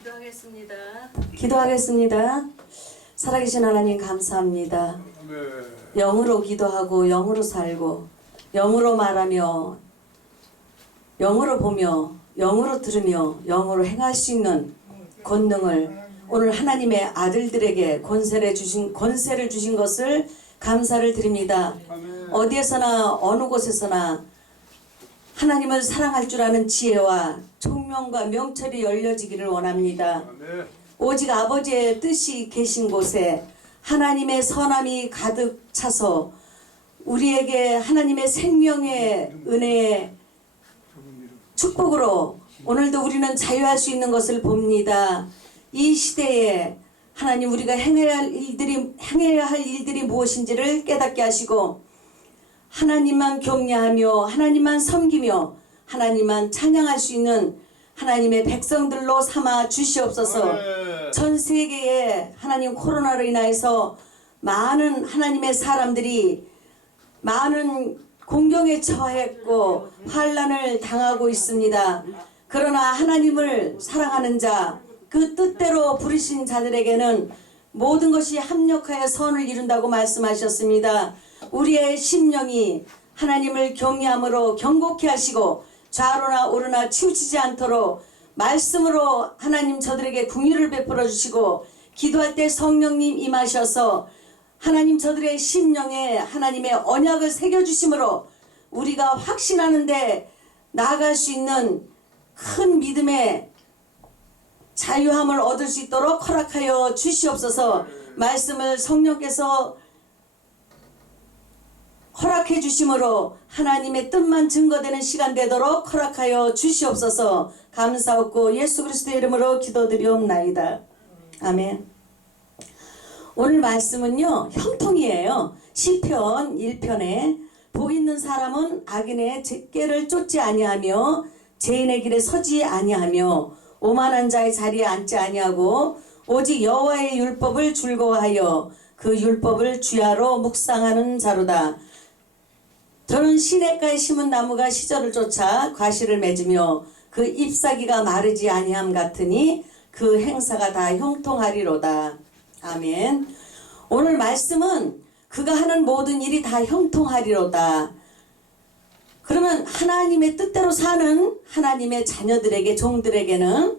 기도하겠습니다. 기도하겠습니다. 살아계신 하나님 감사합니다. 영으로 기도하고 영으로 살고 영으로 말하며 영으로 보며 영으로 들으며 영으로 행할 수 있는 권능을 오늘 하나님의 아들들에게 권세를 주신 것을 감사를 드립니다. 어디에서나 어느 곳에서나 하나님을 사랑할 줄 아는 지혜와 총명과 명철이 열려지기를 원합니다. 오직 아버지의 뜻이 계신 곳에 하나님의 선함이 가득 차서 우리에게 하나님의 생명의 은혜의 축복으로 오늘도 우리는 자유할 수 있는 것을 봅니다. 이 시대에 하나님 우리가 행해야 할 일들이 무엇인지를 깨닫게 하시고 하나님만 경외하며 하나님만 섬기며 하나님만 찬양할 수 있는 하나님의 백성들로 삼아 주시옵소서. 전 세계에 하나님 코로나로 인하여서 많은 하나님의 사람들이 많은 공경에 처했고 환난을 당하고 있습니다. 그러나 하나님을 사랑하는 자, 그 뜻대로 부르신 자들에게는 모든 것이 합력하여 선을 이룬다고 말씀하셨습니다. 우리의 심령이 하나님을 경외함으로 경고케 하시고 좌로나 오르나 치우치지 않도록 말씀으로 하나님 저들에게 긍휼을 베풀어 주시고 기도할 때 성령님 임하셔서 하나님 저들의 심령에 하나님의 언약을 새겨주심으로 우리가 확신하는데 나아갈 수 있는 큰 믿음의 자유함을 얻을 수 있도록 허락하여 주시옵소서. 말씀을 성령께서 허락해 주심으로 하나님의 뜻만 증거되는 시간 되도록 허락하여 주시옵소서. 감사하고 예수 그리스도의 이름으로 기도드리옵나이다. 아멘. 오늘 말씀은요 형통이에요. 시편 1편에 복 있는 사람은 악인의 꾀를 쫓지 아니하며 죄인의 길에 서지 아니하며 오만한 자의 자리에 앉지 아니하고 오직 여호와의 율법을 즐거워하여 그 율법을 주야로 묵상하는 자로다. 저는 시냇가에 심은 나무가 시절을 쫓아 과실을 맺으며 그 잎사귀가 마르지 아니함 같으니 그 행사가 다 형통하리로다. 아멘. 오늘 말씀은 그가 하는 모든 일이 다 형통하리로다. 그러면 하나님의 뜻대로 사는 하나님의 자녀들에게 종들에게는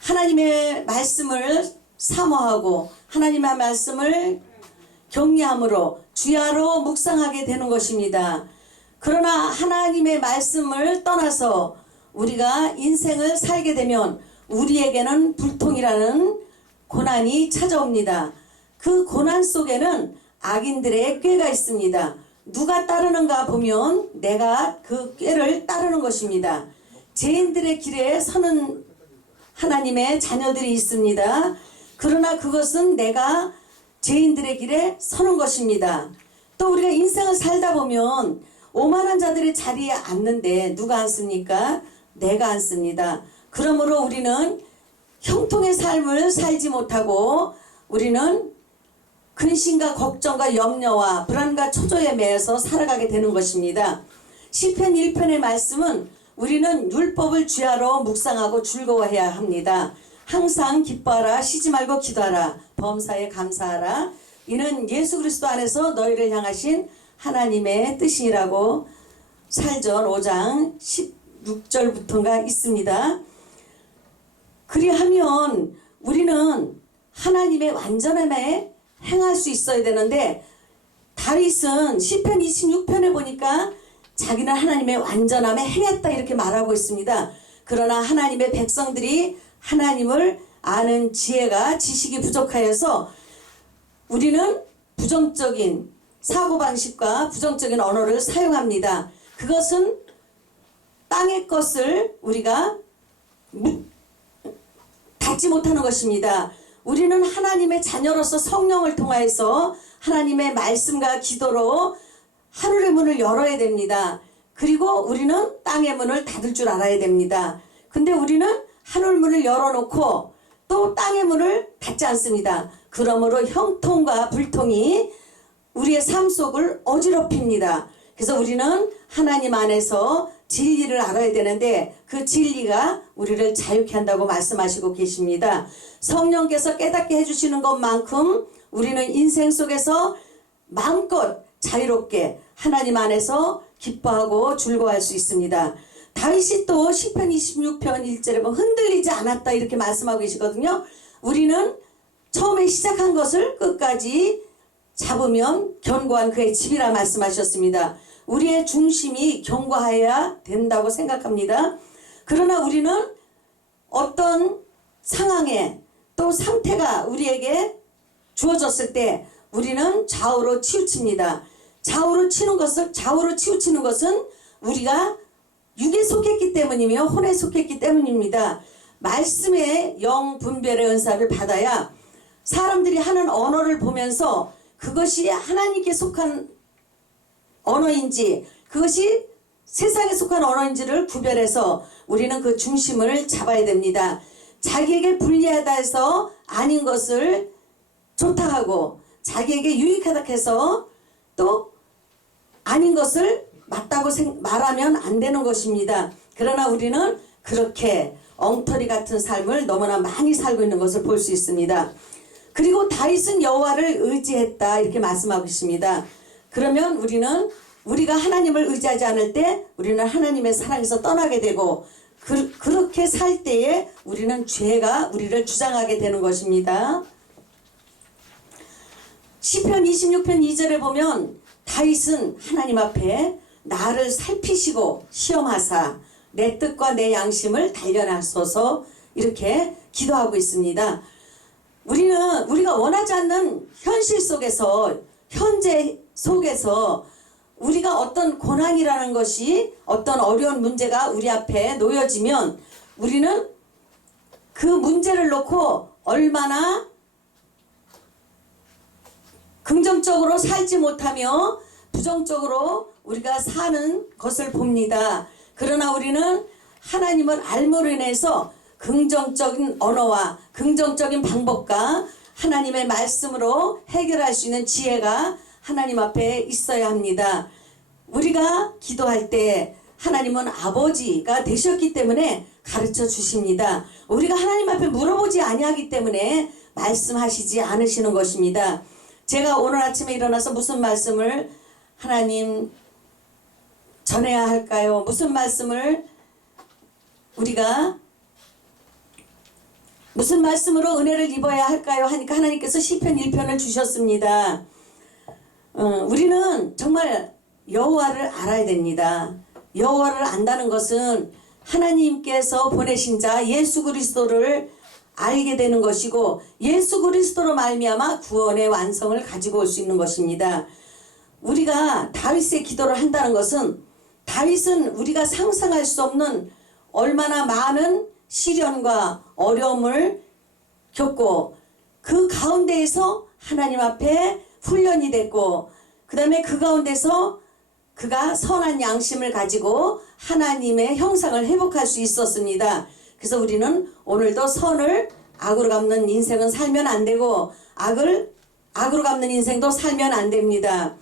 하나님의 말씀을 사모하고 하나님의 말씀을 경외함으로 주야로 묵상하게 되는 것입니다. 그러나 하나님의 말씀을 떠나서 우리가 인생을 살게 되면 우리에게는 불통이라는 고난이 찾아옵니다. 그 고난 속에는 악인들의 꾀가 있습니다. 누가 따르는가 보면 내가 그 꾀를 따르는 것입니다. 죄인들의 길에 서는 하나님의 자녀들이 있습니다. 그러나 그것은 내가 죄인들의 길에 서는 것입니다. 또 우리가 인생을 살다 보면 오만한 자들의 자리에 앉는데 누가 앉습니까? 내가 앉습니다. 그러므로 우리는 형통의 삶을 살지 못하고 우리는 근심과 걱정과 염려와 불안과 초조에 매여서 살아가게 되는 것입니다. 시편 1편의 말씀은 우리는 율법을 주야로 묵상하고 즐거워해야 합니다. 항상 기뻐하라, 쉬지 말고 기도하라, 범사에 감사하라. 이는 예수 그리스도 안에서 너희를 향하신 하나님의 뜻이라고 살전 5장 16절부터가 있습니다. 그리하면 우리는 하나님의 완전함에 행할 수 있어야 되는데 다윗은 시편 26편에 보니까 자기는 하나님의 완전함에 행했다 이렇게 말하고 있습니다. 그러나 하나님의 백성들이 하나님을 아는 지식이 부족하여서 우리는 부정적인 사고방식과 부정적인 언어를 사용합니다. 그것은 땅의 것을 우리가 닫지 못하는 것입니다. 우리는 하나님의 자녀로서 성령을 통하여서 하나님의 말씀과 기도로 하늘의 문을 열어야 됩니다. 그리고 우리는 땅의 문을 닫을 줄 알아야 됩니다. 근데 우리는 하늘 문을 열어놓고 또 땅의 문을 닫지 않습니다. 그러므로 형통과 불통이 우리의 삶 속을 어지럽힙니다. 그래서 우리는 하나님 안에서 진리를 알아야 되는데 그 진리가 우리를 자유케 한다고 말씀하시고 계십니다. 성령께서 깨닫게 해주시는 것만큼 우리는 인생 속에서 마음껏 자유롭게 하나님 안에서 기뻐하고 즐거워할 수 있습니다. 다윗이 또 시편 26편 1절에 보면 흔들리지 않았다 이렇게 말씀하고 계시거든요. 우리는 처음에 시작한 것을 끝까지 잡으면 견고한 그의 집이라 말씀하셨습니다. 우리의 중심이 견고해야 된다고 생각합니다. 그러나 우리는 어떤 상황에 또 상태가 우리에게 주어졌을 때 우리는 좌우로 치우칩니다. 좌우로 치우치는 것은 우리가 육에 속했기 때문이며 혼에 속했기 때문입니다. 말씀의 영 분별의 은사를 받아야 사람들이 하는 언어를 보면서 그것이 하나님께 속한 언어인지 그것이 세상에 속한 언어인지를 구별해서 우리는 그 중심을 잡아야 됩니다. 자기에게 불리하다 해서 아닌 것을 좋다 하고 자기에게 유익하다 해서 또 아닌 것을 맞다고 말하면 안 되는 것입니다. 그러나 우리는 그렇게 엉터리 같은 삶을 너무나 많이 살고 있는 것을 볼 수 있습니다. 그리고 다윗은 여호와를 의지했다 이렇게 말씀하고 있습니다. 그러면 우리가 하나님을 의지하지 않을 때 우리는 하나님의 사랑에서 떠나게 되고 그렇게 살 때에 우리는 죄가 우리를 주장하게 되는 것입니다. 시편 26편 2절에 보면 다윗은 하나님 앞에 나를 살피시고 시험하사 내 뜻과 내 양심을 단련하소서 이렇게 기도하고 있습니다. 우리가 원하지 않는 현실 속에서 현재 속에서 우리가 어떤 고난이라는 것이 어떤 어려운 문제가 우리 앞에 놓여지면 우리는 그 문제를 놓고 얼마나 긍정적으로 살지 못하며 부정적으로 우리가 사는 것을 봅니다. 그러나 우리는 하나님을 알므로 인해서 긍정적인 언어와 긍정적인 방법과 하나님의 말씀으로 해결할 수 있는 지혜가 하나님 앞에 있어야 합니다. 우리가 기도할 때 하나님은 아버지가 되셨기 때문에 가르쳐 주십니다. 우리가 하나님 앞에 물어보지 아니하기 때문에 말씀하시지 않으시는 것입니다. 제가 오늘 아침에 일어나서 무슨 말씀을 하나님 전해야 할까요? 무슨 말씀을 우리가 무슨 말씀으로 은혜를 입어야 할까요? 하니까 하나님께서 시편 1편을 주셨습니다. 우리는 정말 여호와를 알아야 됩니다. 여호와를 안다는 것은 하나님께서 보내신 자 예수 그리스도를 알게 되는 것이고 예수 그리스도로 말미암아 구원의 완성을 가지고 올 수 있는 것입니다. 우리가 다윗의 기도를 한다는 것은 다윗은 우리가 상상할 수 없는 얼마나 많은 시련과 어려움을 겪고 그 가운데에서 하나님 앞에 훈련이 됐고 그 다음에 그 가운데서 그가 선한 양심을 가지고 하나님의 형상을 회복할 수 있었습니다. 그래서 우리는 오늘도 선을 악으로 갚는 인생은 살면 안 되고 악으로 갚는 인생도 살면 안 됩니다.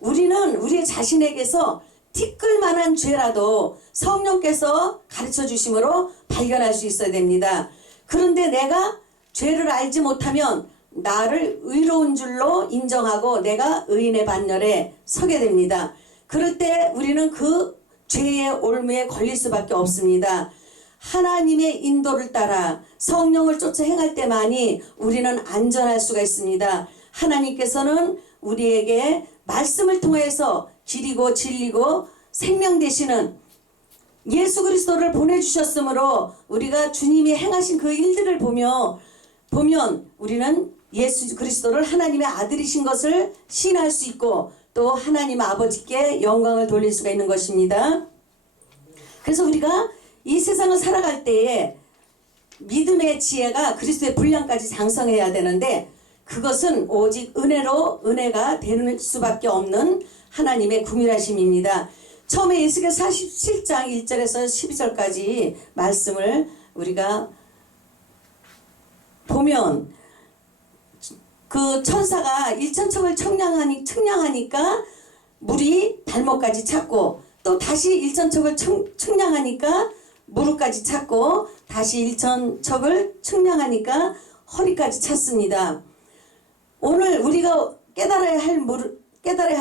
우리는 우리 자신에게서 티끌만한 죄라도 성령께서 가르쳐 주심으로 발견할 수 있어야 됩니다. 그런데 내가 죄를 알지 못하면 나를 의로운 줄로 인정하고 내가 의인의 반열에 서게 됩니다. 그럴 때 우리는 그 죄의 올무에 걸릴 수밖에 없습니다. 하나님의 인도를 따라 성령을 쫓아 행할 때만이 우리는 안전할 수가 있습니다. 하나님께서는 우리에게 말씀을 통해서 길이고 진리고 생명 되시는 예수 그리스도를 보내주셨으므로 우리가 주님이 행하신 그 일들을 보면 우리는 예수 그리스도를 하나님의 아들이신 것을 신할 수 있고 또 하나님 아버지께 영광을 돌릴 수가 있는 것입니다. 그래서 우리가 이 세상을 살아갈 때에 믿음의 지혜가 그리스도의 분량까지 장성해야 되는데 그것은 오직 은혜가 되는 수밖에 없는 하나님의 궁일하심입니다. 처음에 에스겔 47장 1절에서 12절까지 말씀을 우리가 보면 그 천사가 일천척을 측량하니까 물이 발목까지 찼고 또 또 다시 일천척을 측량하니까 무릎까지 찼고 다시 일천척을 측량하니까 허리까지 찼습니다. 오늘 우리가 깨달아야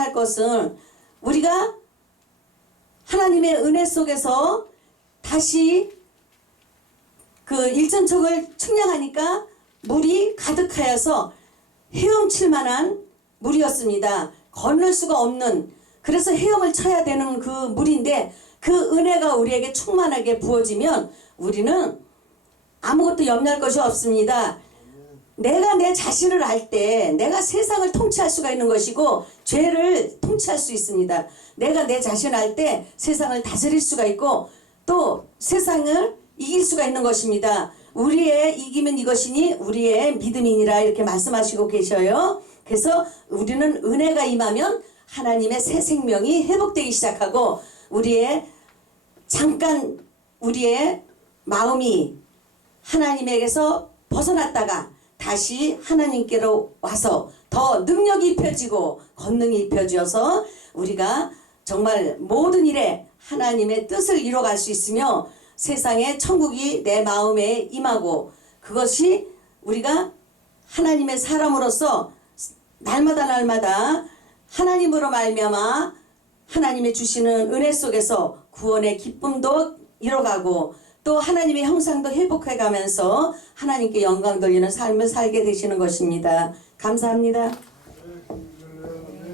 할 것은 우리가 하나님의 은혜 속에서 다시 그 일천척을 측량하니까 물이 가득하여서 헤엄칠 만한 물이었습니다. 건널 수가 없는, 그래서 헤엄을 쳐야 되는 그 물인데 그 은혜가 우리에게 충만하게 부어지면 우리는 아무것도 염려할 것이 없습니다. 내가 내 자신을 알 때 내가 세상을 통치할 수가 있는 것이고 죄를 통치할 수 있습니다. 내가 내 자신을 알 때 세상을 다스릴 수가 있고 또 세상을 이길 수가 있는 것입니다. 우리의 이기면 이것이니 우리의 믿음이니라 이렇게 말씀하시고 계셔요. 그래서 우리는 은혜가 임하면 하나님의 새 생명이 회복되기 시작하고 잠깐 우리의 마음이 하나님에게서 벗어났다가 다시 하나님께로 와서 더 능력이 입혀지고 권능이 입혀져서 우리가 정말 모든 일에 하나님의 뜻을 이뤄갈 수 있으며 세상에 천국이 내 마음에 임하고 그것이 우리가 하나님의 사람으로서 날마다 하나님으로 말미암아 하나님의 주시는 은혜 속에서 구원의 기쁨도 이뤄가고 또 하나님의 형상도 회복해가면서 하나님께 영광 돌리는 삶을 살게 되시는 것입니다. 감사합니다.